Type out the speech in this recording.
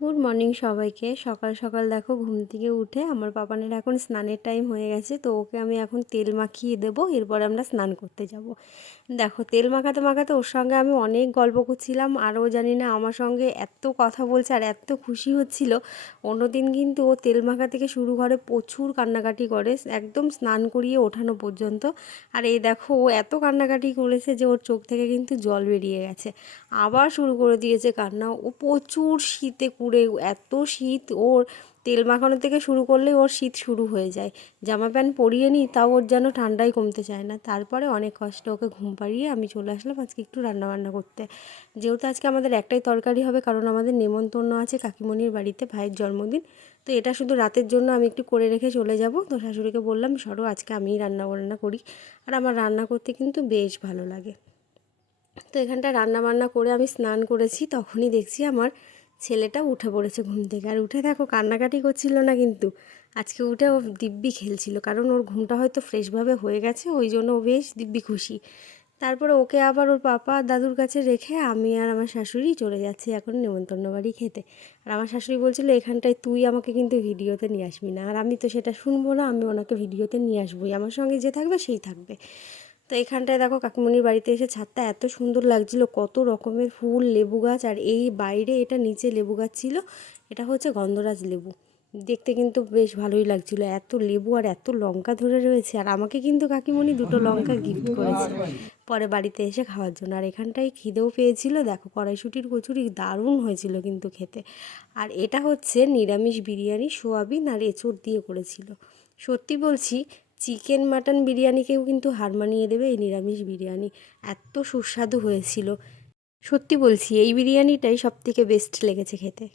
Good morning সবাইকে। সকাল সকাল দেখো ঘুম থেকে উঠে আমার পাপানের এখন স্নানের টাইম হয়ে গেছে, তো ওকে আমি এখন তেল মাখিয়ে দেবো, এরপরে আমরা স্নান করতে যাব। দেখো তেল মাখাতে মাখাতে ওর সঙ্গে আমি অনেক গল্প করছিলাম, আর ও জানি না আমার সঙ্গে এত কথা বলছে আর এত খুশি হচ্ছিল। অন্যদিন কিন্তু ও তেল মাখা থেকে শুরু করে প্রচুর কান্নাকাটি করে একদম স্নান করিয়ে ওঠানো পর্যন্ত। আর এই দেখো ও এত কান্নাকাটি করেছে যে ওর চোখ থেকে কিন্তু জল বেরিয়ে গেছে, আবার শুরু করে দিয়েছে কান্না। ও প্রচুর শীতে কুড়ে, এত শীত ওর, তেল মাখানো থেকে শুরু করলেই ওর শীত শুরু হয়ে যায়। জামা প্যান্ট পরিয়ে নিই তাও ওর যেন ঠান্ডাই কমতে চায় না। তারপরে অনেক কষ্ট ওকে ঘুম পাড়িয়ে আমি চলে আসলাম আজকে একটু রান্নাবান্না করতে। যেহেতু আজকে আমাদের একটাই তরকারি হবে, কারণ আমাদের নেমন্তন্ন আছে কাকিমণির বাড়িতে, ভাইয়ের জন্মদিন। তো এটা শুধু রাতের জন্য আমি একটু করে রেখে চলে যাব। তো শাশুড়িকে বললাম সরো আজকে আমিই রান্না বান্না করি, আর আমার রান্না করতে কিন্তু বেশ ভালো লাগে। তো এখানটা রান্না বান্না করে আমি স্নান করেছি, তখনই দেখছি আমার ছেলেটা উঠে পড়েছে ঘুম থেকে। আর উঠে দেখো কান্নাকাটি করছিল না, কিন্তু আজকে উঠে ও দিব্যি খেলছিল, কারণ ওর ঘুমটা হয়তো ফ্রেশভাবে হয়ে গেছে, ওই জন্য ও বেশ দিব্যি খুশি। তারপরে ওকে আবার ওর পাপা আর দাদুর কাছে রেখে আমি আর আমার শাশুড়ি চলে যাচ্ছি এখন নেমন্তন্ন বাড়ি খেতে। আর আমার শাশুড়ি বলছিল এখানটায় তুই আমাকে কিন্তু ভিডিওতে নিয়ে আসবি না, আর আমি তো সেটা শুনবো না, আমি ওনাকে ভিডিওতে নিয়ে আসবোই, আমার সঙ্গে যে থাকবে সেই থাকবে। তো এখানটায় দেখো কাকিমণির বাড়িতে এসে ছাদটা এত সুন্দর লাগছিল, কত রকমের ফুল, লেবু গাছ, আর এই বাইরে এটা নিচে লেবু গাছ ছিল, এটা হচ্ছে গন্ধরাজ লেবু। দেখতে কিন্তু বেশ ভালোই লাগছিল, এত লেবু আর এত লঙ্কা ধরে রয়েছে। আর আমাকে কিন্তু কাকিমণি দুটো লঙ্কা গিফট করেছে পরে বাড়িতে এসে খাওয়ার জন্য। আর এখানটায় খিদেও পেয়েছিল, দেখো কড়াইশুঁটির কচুরি দারুণ হয়েছিল কিন্তু খেতে। আর এটা হচ্ছে নিরামিষ বিরিয়ানি, সোয়াবিন আর এঁচোড় দিয়ে করেছিল। সত্যি বলছি, চিকেন মাটন বিরিয়ানিকেও কিন্তু হার মানিয়ে দেবে এই নিরামিষ বিরিয়ানি, এত সুস্বাদু হয়েছিল। সত্যি বলছি এই বিরিয়ানিটাই সবথেকে বেস্ট লেগেছে খেতে।